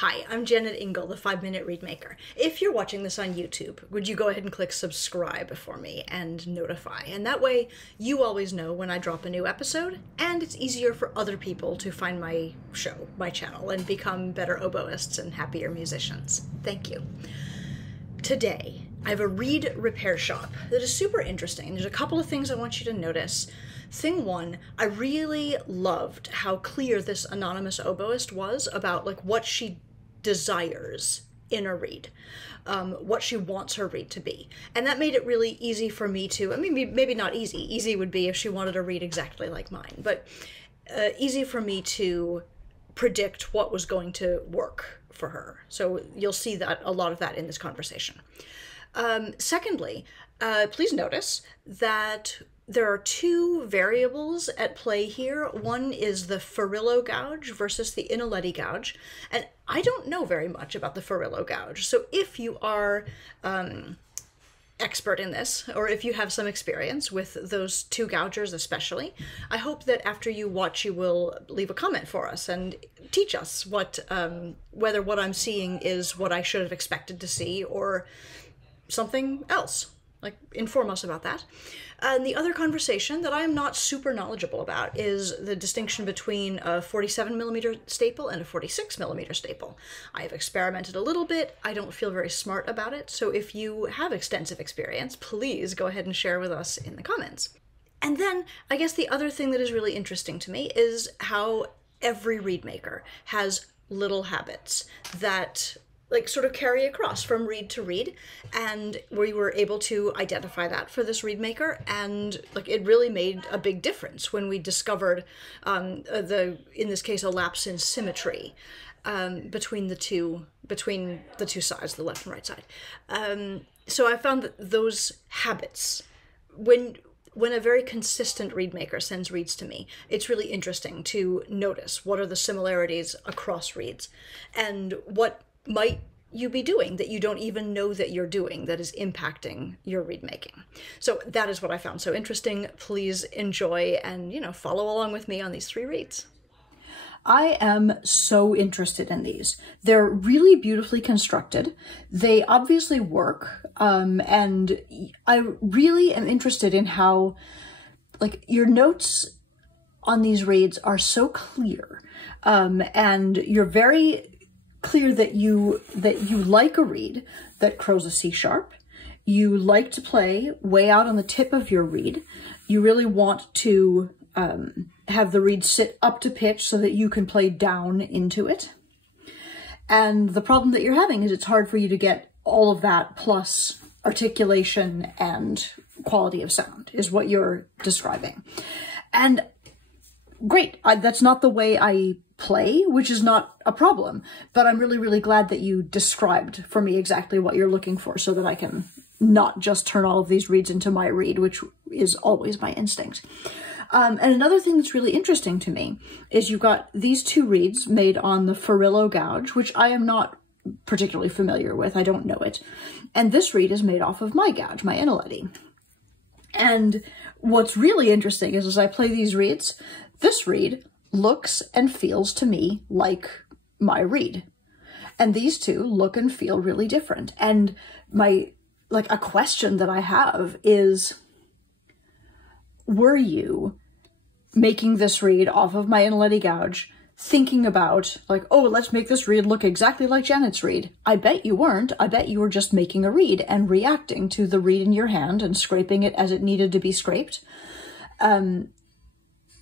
Hi, I'm Jennet Ingle, the 5-Minute Read Maker. If you're watching this on YouTube, would you go ahead and click subscribe for me and notify? And that way you always know when I drop a new episode, and it's easier for other people to find my show, my channel, and become better oboists and happier musicians. Thank you. Today, I have a reed repair shop that is super interesting. There's a couple of things I want you to notice. Thing one, I really loved how clear this anonymous oboist was about what she desires in a reed, what she wants her reed to be. And that made it really easy for me to, I mean, maybe not easy. Easy would be if she wanted a reed exactly like mine, but easy for me to predict what was going to work for her. So you'll see that a lot of that in this conversation. Secondly, please notice that there are two variables at play here. One is the Farillo gouge versus the Ingle gouge, and I don't know very much about the Farillo gouge. So if you are expert in this, or if you have some experience with those two gougers especially, I hope that after you watch you will leave a comment for us and teach us what whether what I'm seeing is what I should have expected to see or something else. Inform us about that. And the other conversation that I am not super knowledgeable about is the distinction between a 47mm staple and a 46mm staple. I have experimented a little bit. I don't feel very smart about it. So if you have extensive experience, please go ahead and share with us in the comments. And then I guess the other thing that is really interesting to me is how every reed maker has little habits that sort of carry across from reed to reed, and we were able to identify that for this reed maker, and it really made a big difference when we discovered in this case a lapse in symmetry between the two sides, the left and right side. So I found that those habits, when a very consistent reed maker sends reeds to me, it's really interesting to notice what are the similarities across reeds and what might you be doing that you don't even know that you're doing that is impacting your reed making. So that is what I found so interesting. Please enjoy and, follow along with me on these 3 reeds. I am so interested in these. They're really beautifully constructed. They obviously work. And I really am interested in how, your notes on these reeds are so clear. And you're very clear that you like a reed that crows a C sharp. You like to play way out on the tip of your reed. You really want to have the reed sit up to pitch so that you can play down into it. And the problem that you're having is it's hard for you to get all of that plus articulation and quality of sound is what you're describing. And great, that's not the way I play, which is not a problem, but I'm really, really glad that you described for me exactly what you're looking for so that I can not just turn all of these reeds into my reed, which is always my instinct. And another thing that's really interesting to me is you've got these 2 reeds made on the Farillo gouge, which I am not particularly familiar with. I don't know it. And this reed is made off of my gouge, my Ingle. And what's really interesting is as I play these reeds, this reed looks and feels to me like my reed. And these two look and feel really different. And a question that I have is, were you making this reed off of my Ingle gouge thinking about oh, let's make this reed look exactly like Janet's reed? I bet you weren't. I bet you were just making a reed and reacting to the reed in your hand and scraping it as it needed to be scraped.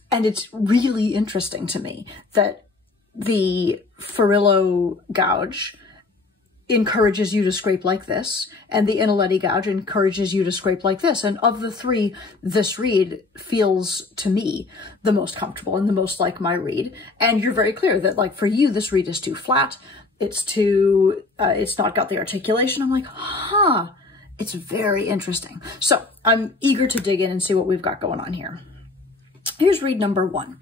And it's really interesting to me that the Farillo gouge encourages you to scrape like this, and the Ingle gouge encourages you to scrape like this. And of the 3, this reed feels, to me, the most comfortable and the most like my reed. And you're very clear that, for you, this reed is too flat. It's too, it's not got the articulation. I'm like, huh, it's very interesting. So I'm eager to dig in and see what we've got going on here. Here's reed number 1.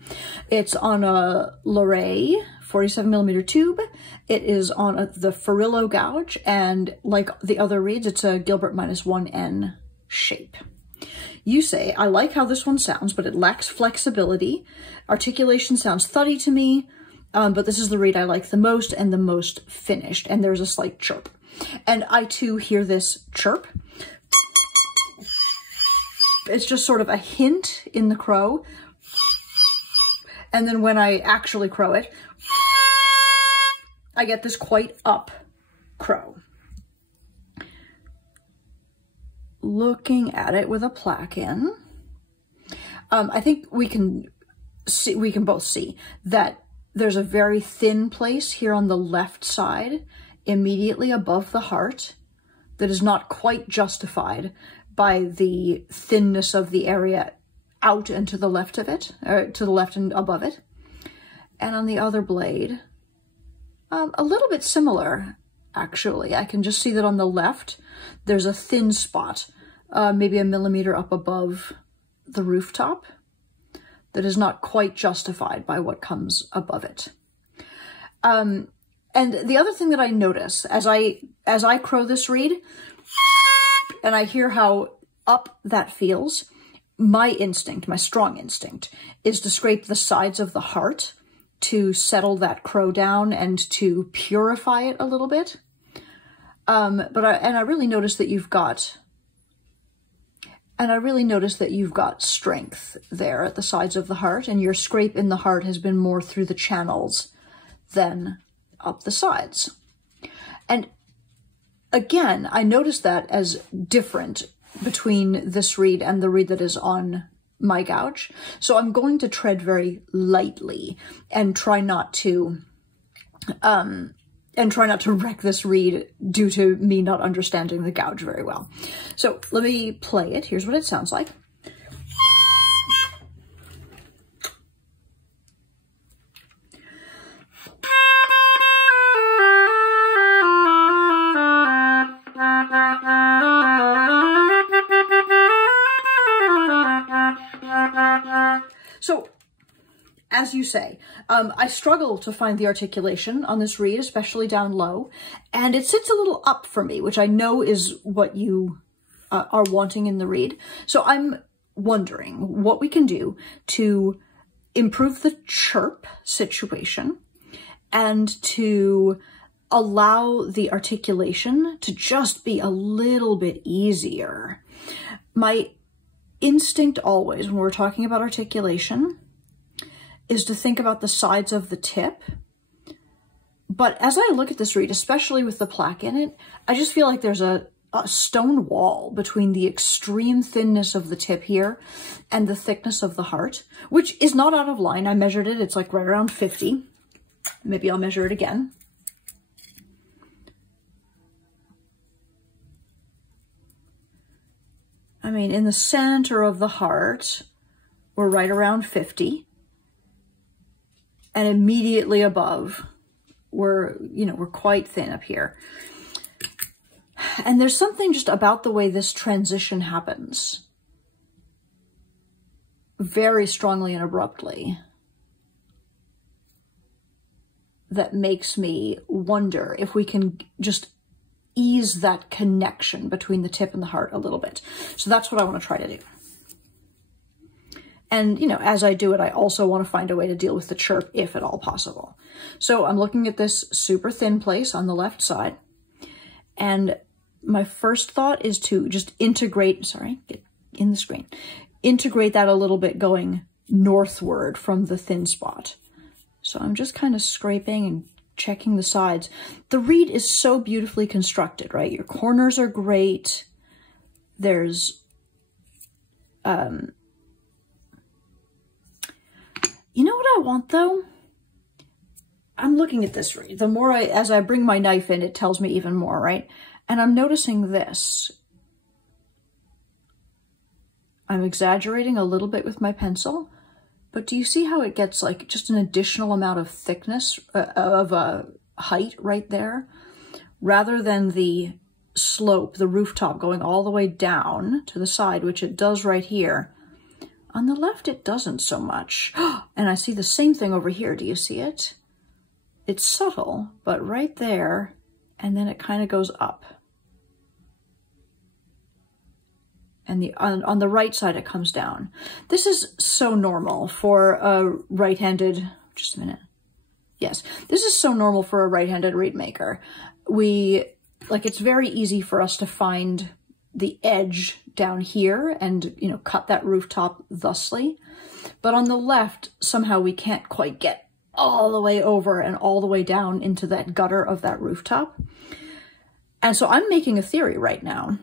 It's on a Loray 47mm tube. It is on the Farillo gouge, and like the other reeds, it's a Gilbert -1N shape. You say, I like how this one sounds, but it lacks flexibility. Articulation sounds thuddy to me. but this is the reed I like the most and the most finished, and there's a slight chirp. And I too hear this chirp. It's just sort of a hint in the crow. And then when I actually crow it, I get this quite up crow. Looking at it with a plaque in, I think we can both see that there's a very thin place here on the left side, immediately above the heart, that is not quite justified by the thinness of the area out and to the left of it, or to the left and above it. And on the other blade, a little bit similar, actually. I can just see that on the left, there's a thin spot, maybe 1 millimeter up above the rooftop, that is not quite justified by what comes above it. And the other thing that I notice as I crow this reed, and I hear how up that feels, my instinct, my strong instinct, is to scrape the sides of the heart to settle that crow down and to purify it a little bit. And I really notice that you've got strength there at the sides of the heart, and your scrape in the heart has been more through the channels than up the sides. And again, I noticed that as different between this reed and the reed that is on my gouge. So I'm going to tread very lightly and try not to wreck this reed due to me not understanding the gouge very well. So let me play it. Here's what it sounds like. So, as you say, I struggle to find the articulation on this reed, especially down low, and it sits a little up for me, which I know is what you are wanting in the reed. So I'm wondering what we can do to improve the chirp situation and to allow the articulation to just be a little bit easier. My instinct always, when we're talking about articulation, is to think about the sides of the tip. But as I look at this reed, especially with the plaque in it, I just feel like there's a stone wall between the extreme thinness of the tip here and the thickness of the heart, which is not out of line. I measured it. It's like right around 50. Maybe I'll measure it again. I mean, in the center of the heart, we're right around 50. And immediately above, we're quite thin up here. And there's something just about the way this transition happens very strongly and abruptly that makes me wonder if we can just ease that connection between the tip and the heart a little bit. So that's what I want to try to do. And, as I do it, I also want to find a way to deal with the chirp, if at all possible. So I'm looking at this super thin place on the left side. And my first thought is to just integrate, get in the screen, integrate that a little bit going northward from the thin spot. So I'm just kind of scraping and checking the sides. The reed is so beautifully constructed, right? Your corners are great. There's, you know what I want though? I'm looking at this reed. The more as I bring my knife in, it tells me even more, right? And I'm noticing this. I'm exaggerating a little bit with my pencil, but do you see how it gets like just an additional amount of thickness, height right there? Rather than the slope, the rooftop going all the way down to the side, which it does right here. On the left, it doesn't so much. And I see the same thing over here. Do you see it? It's subtle, but right there, and then it kind of goes up. And on the right side, it comes down. This is so normal for a right-handed, just a minute. Yes, this is so normal for a right-handed reed maker. It's very easy for us to find the edge down here and, you know, cut that rooftop thusly. But on the left, somehow we can't quite get all the way over and all the way down into that gutter of that rooftop. And so I'm making a theory right now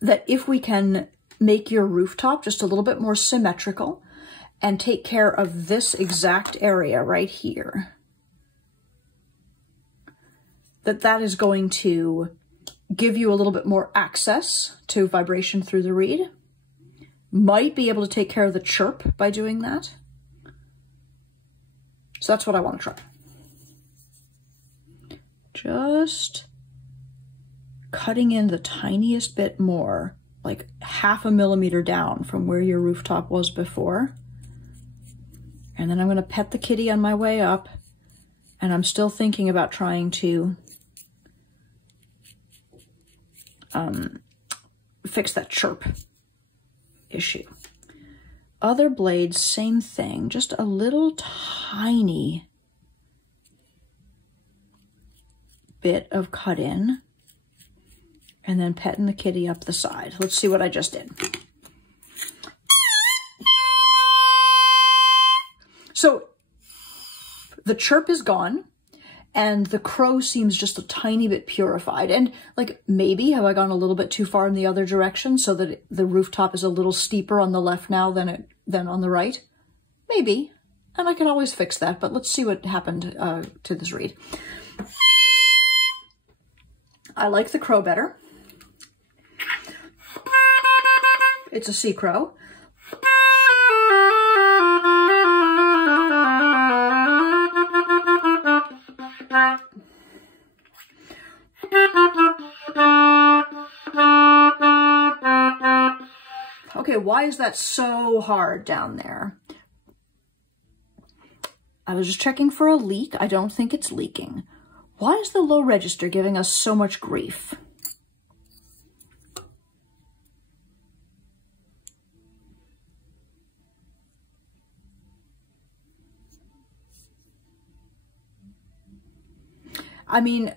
that if we can make your rooftop just a little bit more symmetrical and take care of this exact area right here, that is going to give you a little bit more access to vibration through the reed. Might be able to take care of the chirp by doing that. So that's what I want to try. Just cutting in the tiniest bit more, like 0.5 millimeter down from where your rooftop was before. And then I'm going to pet the kitty on my way up. And I'm still thinking about trying to fix that chirp issue. Other blades, same thing, just a little tiny bit of cut in, and then petting the kitty up the side. Let's see what I just did. So the chirp is gone, and the crow seems just a tiny bit purified. And like, maybe have I gone a little bit too far in the other direction so that the rooftop is a little steeper on the left now than on the right? Maybe. And I can always fix that, but let's see what happened to this reed. I like the crow better. It's a sea crow. Okay, why is that so hard down there? I was just checking for a leak. I don't think it's leaking. Why is the low register giving us so much grief? I mean,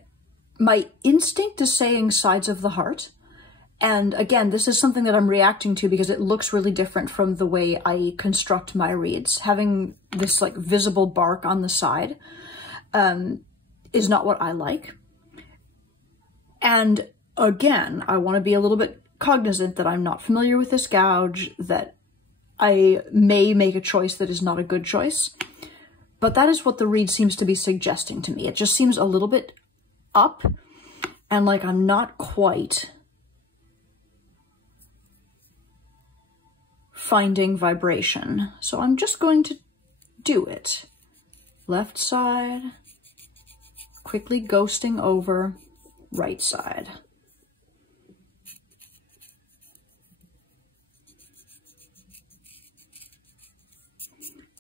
my instinct is saying sides of the heart. And again, this is something that I'm reacting to because it looks really different from the way I construct my reeds. Having this like visible bark on the side is not what I like. And again, I want to be a little bit cognizant that I'm not familiar with this gouge, that I may make a choice that is not a good choice. But that is what the reed seems to be suggesting to me. It just seems a little bit up and like I'm not quite finding vibration. So I'm just going to do it. Left side, quickly ghosting over, right side.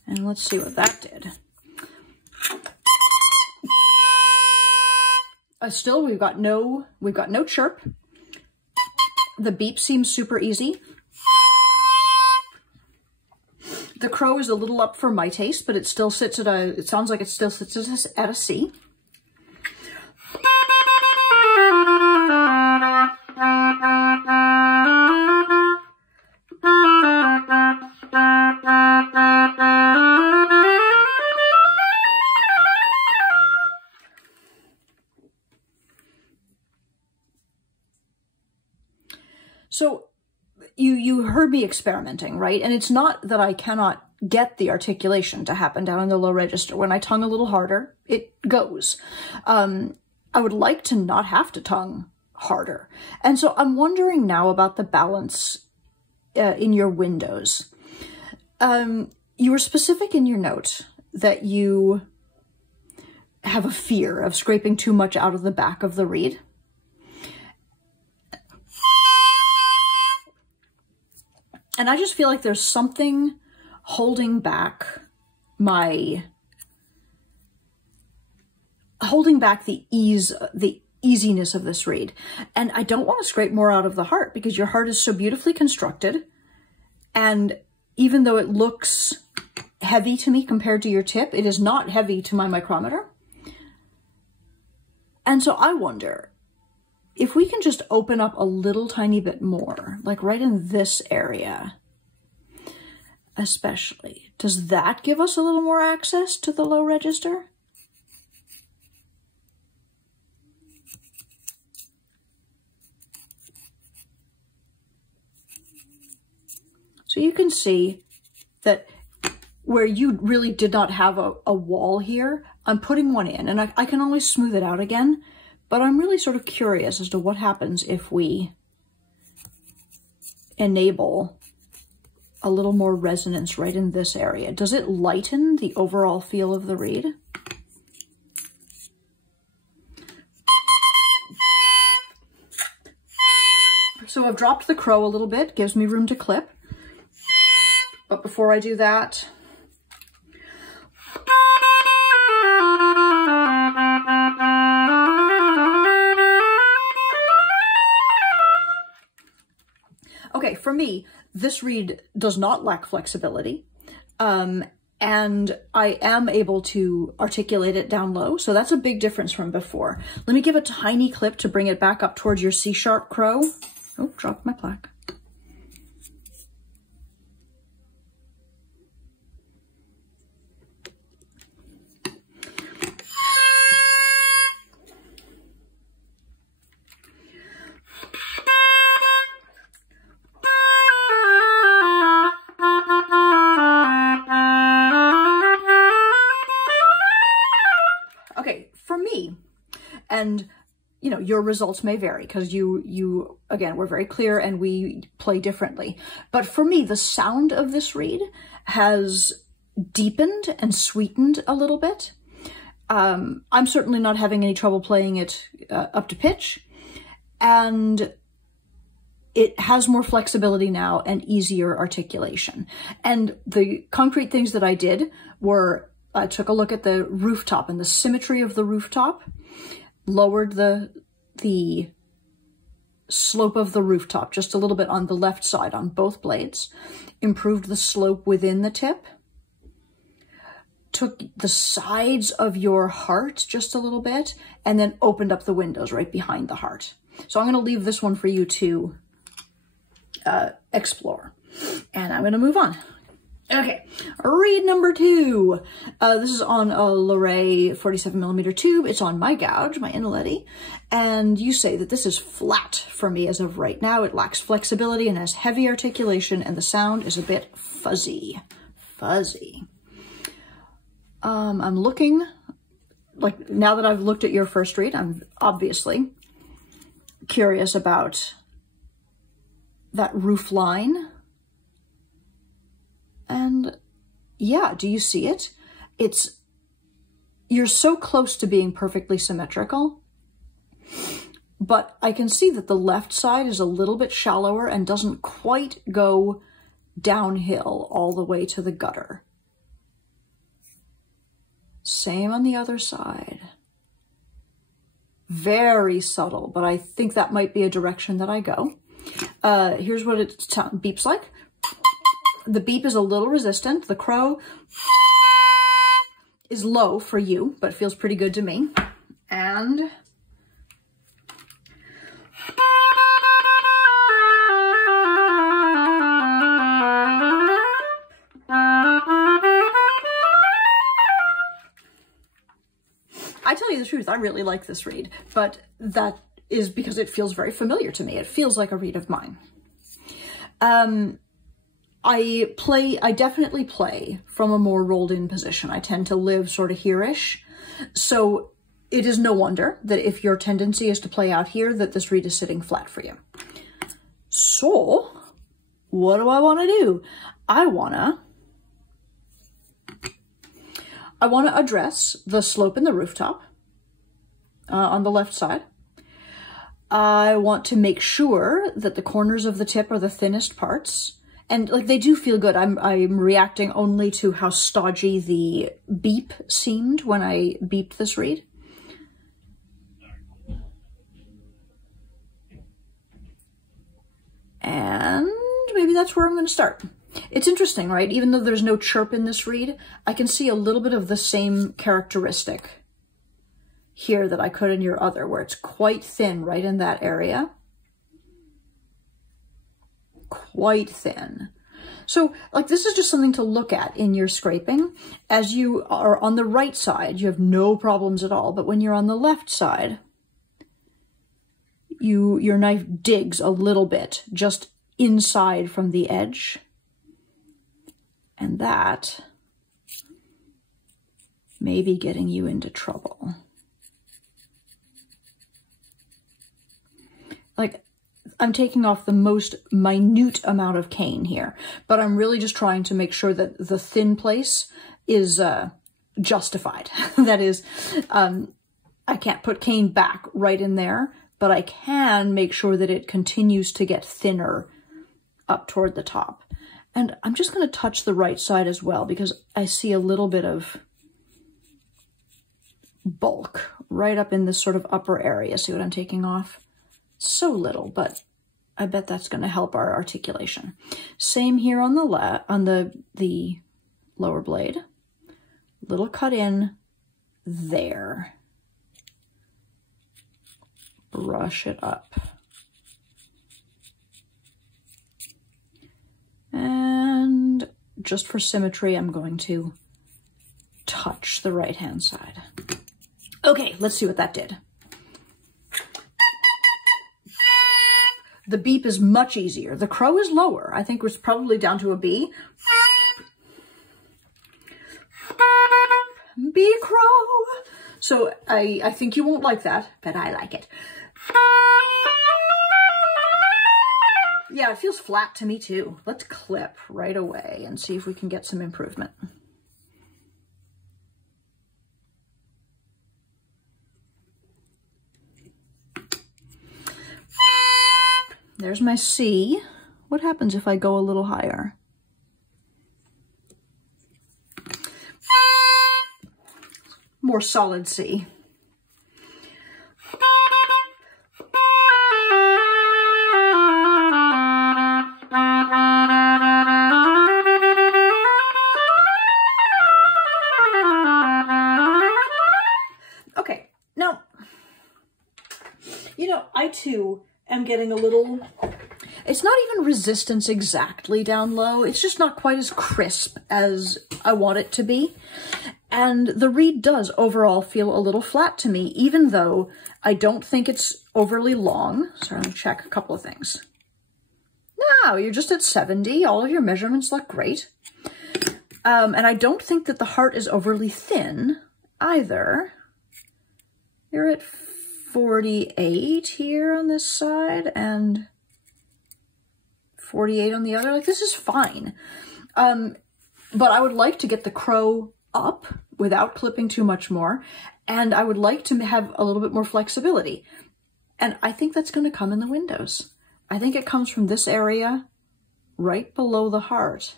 And let's see what that did. Still, we've got no chirp. The beep seems super easy. The crow is a little up for my taste, but it still sits at a, it sounds like it still sits at a C. So you heard me experimenting, right? And it's not that I cannot get the articulation to happen down in the low register. When I tongue a little harder, it goes. I would like to not have to tongue harder. And so I'm wondering now about the balance in your windows. You were specific in your note that you have a fear of scraping too much out of the back of the reed. And I just feel like there's something holding back the easiness of this reed. And I don't want to scrape more out of the heart because your heart is so beautifully constructed. And even though it looks heavy to me compared to your tip. It is not heavy to my micrometer. And so I wonder if we can just open up a little tiny bit more, like right in this area, especially. Does that give us a little more access to the low register? So you can see that where you really did not have a wall here, I'm putting one in, and I can always smooth it out again, but I'm really sort of curious as to what happens if we enable a little more resonance right in this area. Does it lighten the overall feel of the reed? So I've dropped the crow a little bit, gives me room to clip. But before I do that, okay, for me, this reed does not lack flexibility, and I am able to articulate it down low, so that's a big difference from before. Let me give a tiny clip to bring it back up towards your C-sharp crow. Oh, dropped my plaque. And, you know, your results may vary because you, again, we're very clear and we play differently. But for me, the sound of this reed has deepened and sweetened a little bit. I'm certainly not having any trouble playing it up to pitch. And it has more flexibility now and easier articulation. And the concrete things that I did were, I took a look at the rooftop and the symmetry of the rooftop, lowered the slope of the rooftop just a little bit on the left side on both blades, improved the slope within the tip, took the sides of your heart just a little bit, and then opened up the windows right behind the heart. So I'm going to leave this one for you to explore, and I'm going to move on. Okay, reed number 2. This is on a Loray 47mm tube. It's on my Gouge, my Ingle, and you say that this is flat for me as of right now. It lacks flexibility and has heavy articulation, and the sound is a bit fuzzy. I'm looking, like, now that I've looked at your first reed, I'm obviously curious about that roof line. And yeah, do you see it? You're so close to being perfectly symmetrical, but I can see that the left side is a little bit shallower and doesn't quite go downhill all the way to the gutter. Same on the other side. Very subtle, but I think that might be a direction that I go. Here's what it beeps like. The beep is a little resistant. The crow is low for you, but feels pretty good to me. And I tell you the truth, I really like this reed, but that is because it feels very familiar to me. It feels like a reed of mine. I definitely play from a more rolled in position. I tend to live sort of here-ish. So it is no wonder that if your tendency is to play out here, that this reed is sitting flat for you. So what do I want to do? I want to address the slope in the rooftop on the left side. I want to make sure that the corners of the tip are the thinnest parts. And like, they do feel good. I'm reacting only to how stodgy the beep seemed when I beeped this reed. And maybe that's where I'm going to start. It's interesting, right? Even though there's no chirp in this reed, I can see a little bit of the same characteristic here that I could in your other, where it's quite thin right in that area. Quite thin. So, like, this is just something to look at in your scraping. As you are on the right side, you have no problems at all. But when you're on the left side, your knife digs a little bit just inside from the edge. And that may be getting you into trouble. Like, I'm taking off the most minute amount of cane here, but I'm really just trying to make sure that the thin place is justified. That is, I can't put cane back right in there, but I can make sure that it continues to get thinner up toward the top. And I'm just going to touch the right side as well, because I see a little bit of bulk right up in this sort of upper area. See what I'm taking off? So little, but I bet that's going to help our articulation. Same here on the lower blade. Little cut in there. Brush it up. And just for symmetry, I'm going to touch the right-hand side. Okay, let's see what that did. The beep is much easier. The crow is lower. I think it's probably down to a B. B crow. So I think you won't like that, but I like it. Yeah, it feels flat to me too. Let's clip right away and see if we can get some improvement. There's my C. What happens if I go a little higher? More solid C. Okay, now, you know, I too am getting a little, it's not even resistance exactly down low. It's just not quite as crisp as I want it to be. And the reed does overall feel a little flat to me, even though I don't think it's overly long. So let me check a couple of things. No, you're just at 70. All of your measurements look great. And I don't think that the heart is overly thin either. You're at 48 here on this side and 48 on the other. Like, this is fine. But I would like to get the crow up without clipping too much more. And I would like to have a little bit more flexibility. And I think that's going to come in the windows. I think it comes from this area right below the heart.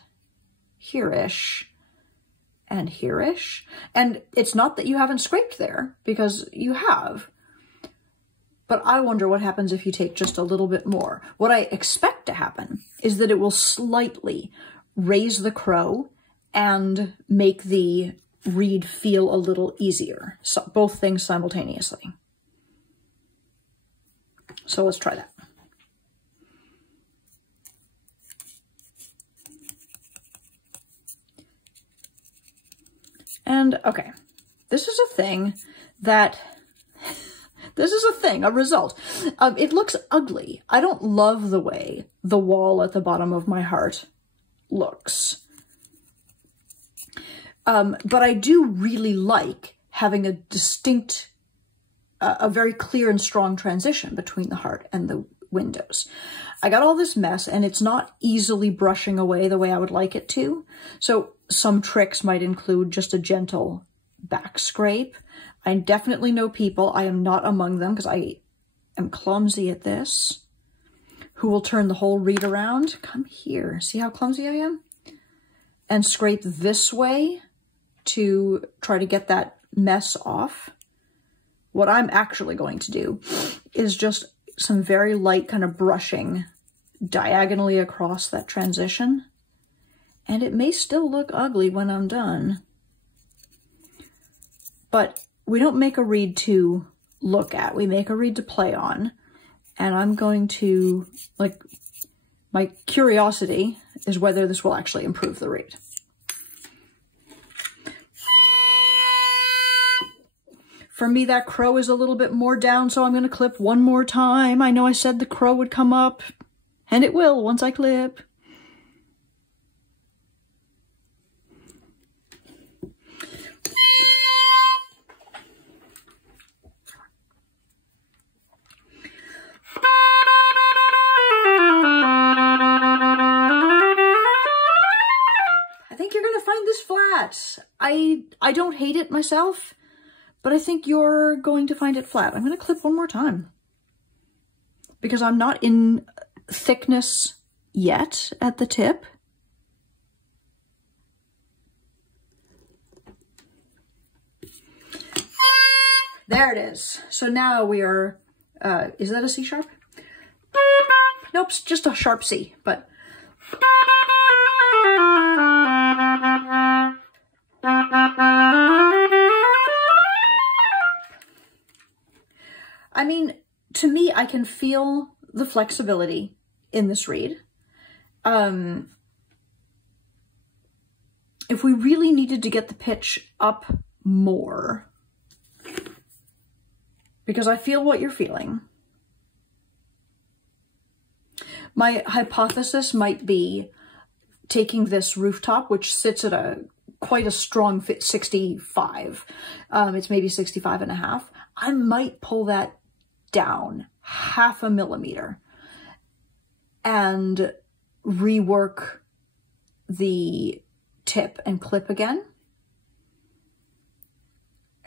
Here-ish. And here-ish. And it's not that you haven't scraped there, because you have. But I wonder what happens if you take just a little bit more. What I expect to happen is that it will slightly raise the crow and make the reed feel a little easier. So both things simultaneously. So let's try that. And okay, this is a thing that, this is a thing, a result. It looks ugly. I don't love the way the wall at the bottom of my heart looks. But I do really like having a distinct, a very clear and strong transition between the heart and the windows. I got all this mess and it's not easily brushing away the way I would like it to. So some tricks might include just a gentle back scrape. I definitely know people, I am not among them because I am clumsy at this, who will turn the whole reed around. Come here, see how clumsy I am? And scrape this way to try to get that mess off. What I'm actually going to do is just some very light kind of brushing diagonally across that transition And it may still look ugly when I'm done. But we don't make a reed to look at. We make a reed to play on. And I'm going to, like, my curiosity is whether this will actually improve the reed. For me, that crow is a little bit more down, so I'm going to clip one more time. I know I said the crow would come up, and it will once I clip. I think you're going to find this flat. I don't hate it myself, but I think you're going to find it flat. I'm going to clip one more time because I'm not in thickness yet at the tip. There it is. So now we are, is that a C sharp? Nope, just a sharp C, but. I mean, to me, I can feel the flexibility in this reed. If we really needed to get the pitch up more, because I feel what you're feeling, my hypothesis might be taking this rooftop, which sits at quite a strong fit, 65. It's maybe 65.5. I might pull that down 0.5 millimeter and rework the tip and clip again.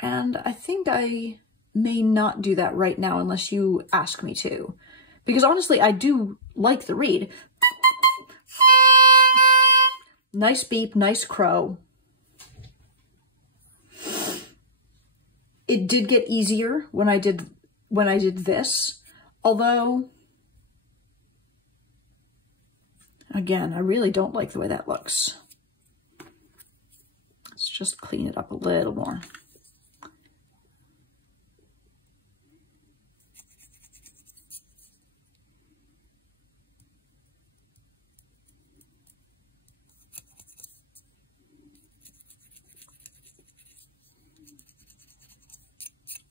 And I think I may not do that right now unless you ask me to. Because honestly, I do like the reed. Nice beep, nice crow. It did get easier when I did this, although, again, I really don't like the way that looks. Let's just clean it up a little more.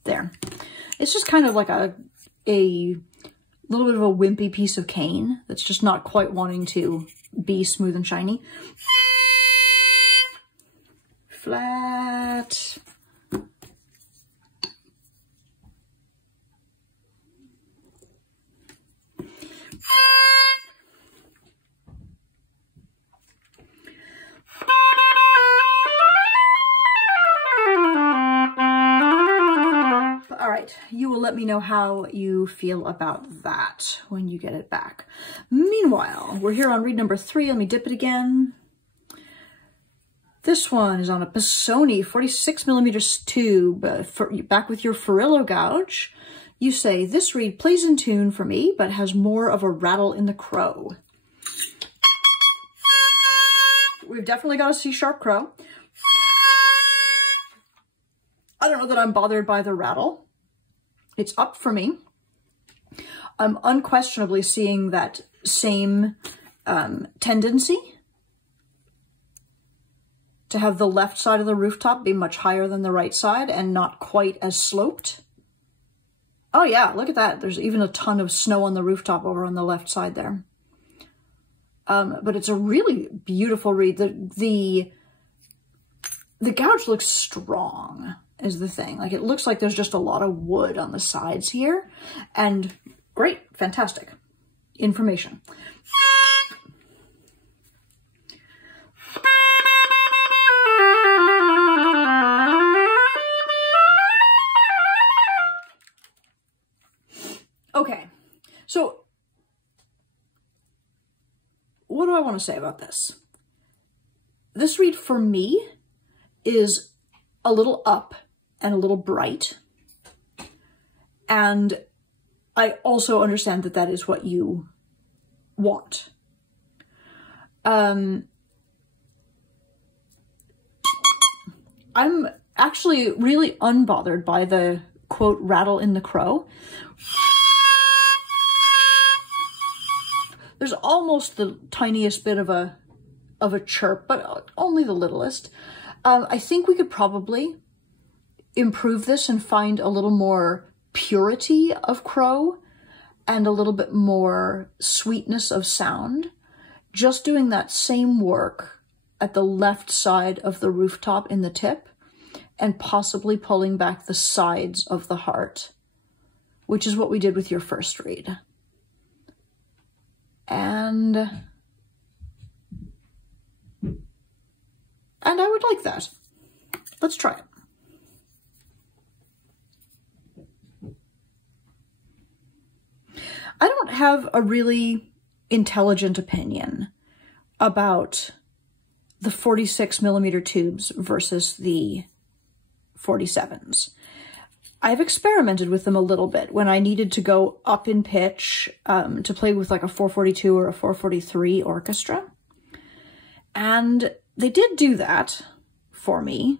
There. It's just kind of like a little bit of a wimpy piece of cane that's just not quite wanting to be smooth and shiny. Flat. You will let me know how you feel about that when you get it back. Meanwhile, we're here on reed number 3. Let me dip it again. This one is on a Pisoni 46mm tube. Back with your Ferrillo gouge. You say, this reed plays in tune for me, but has more of a rattle in the crow. We've definitely got a C-sharp crow. I don't know that I'm bothered by the rattle. It's up for me. I'm unquestionably seeing that same tendency to have the left side of the rooftop be much higher than the right side and not quite as sloped. Oh yeah, look at that. There's even a ton of snow on the rooftop over on the left side there. But it's a really beautiful reed. The gouge looks strong. Is the thing. Like, it looks like there's just a lot of wood on the sides here. And great, fantastic information. Okay, so what do I want to say about this? This reed for me is a little up and a little bright. And I also understand that that is what you want. I'm actually really unbothered by the, quote, rattle in the crow. There's almost the tiniest bit of a chirp, but only the littlest. I think we could probably improve this and find a little more purity of crow and a little bit more sweetness of sound. Just doing that same work at the left side of the rooftop in the tip and possibly pulling back the sides of the heart, which is what we did with your first read. And I would like that. Let's try it. I don't have a really intelligent opinion about the 46mm tubes versus the 47s. I've experimented with them a little bit when I needed to go up in pitch to play with like a 442 or a 443 orchestra. And they did do that for me.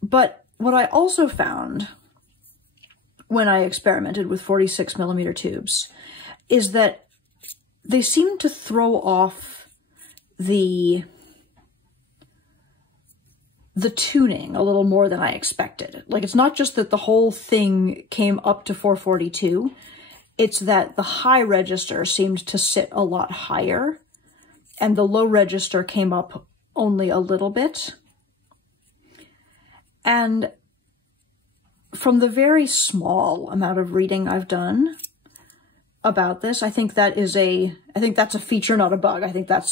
But what I also found when I experimented with 46mm tubes is that they seem to throw off the tuning a little more than I expected. Like, it's not just that the whole thing came up to 442, it's that the high register seemed to sit a lot higher, and the low register came up only a little bit. And from the very small amount of reading I've done about this, I think that's a feature, not a bug. I think that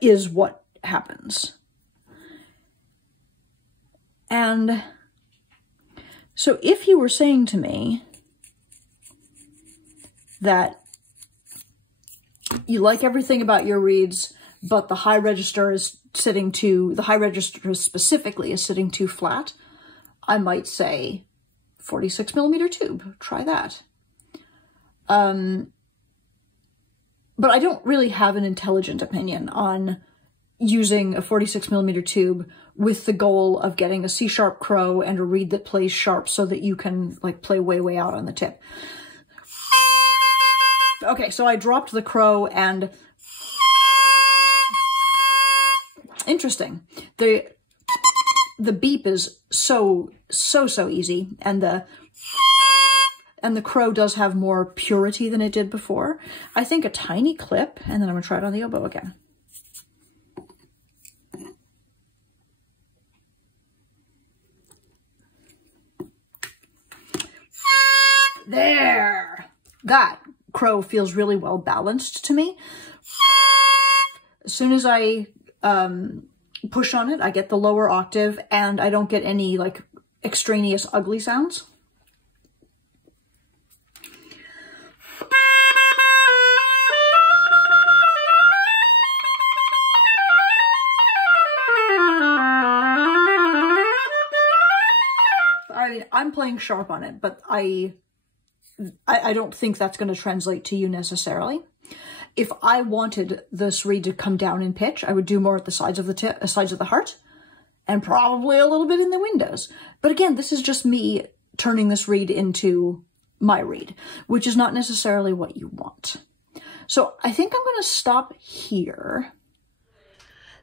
is what happens. And so if you were saying to me that you like everything about your reads, but the high register specifically is sitting too flat, I might say 46mm tube, try that. But I don't really have an intelligent opinion on using a 46mm tube with the goal of getting a C-sharp crow and a reed that plays sharp so that you can like play way, way out on the tip. Okay, so I dropped the crow and interesting. The beep is so easy, and the crow does have more purity than it did before. I think a tiny clip, and then I'm gonna try it on the oboe again. There! That crow feels really well balanced to me. As soon as I push on it, I get the lower octave, and I don't get any like extraneous ugly sounds. I mean, I'm playing sharp on it, but I don't think that's going to translate to you necessarily. If I wanted this reed to come down in pitch, I would do more at the sides of the heart, and probably a little bit in the windows. But again, this is just me turning this reed into my reed, which is not necessarily what you want. So I think I'm going to stop here.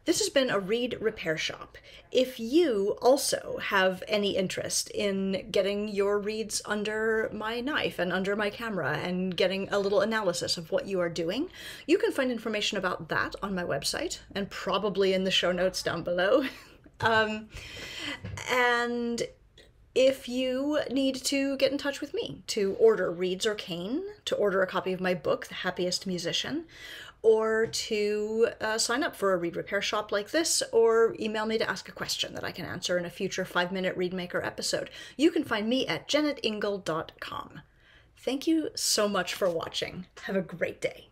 This has been a reed repair shop. If you also have any interest in getting your reeds under my knife and under my camera and getting a little analysis of what you are doing, you can find information about that on my website and probably in the show notes down below. And if you need to get in touch with me to order reeds or cane, to order a copy of my book, The Happiest Musician, or to sign up for a reed repair shop like this, or email me to ask a question that I can answer in a future 5-minute ReedMaker episode, you can find me at jennetingle.com. Thank you so much for watching. Have a great day.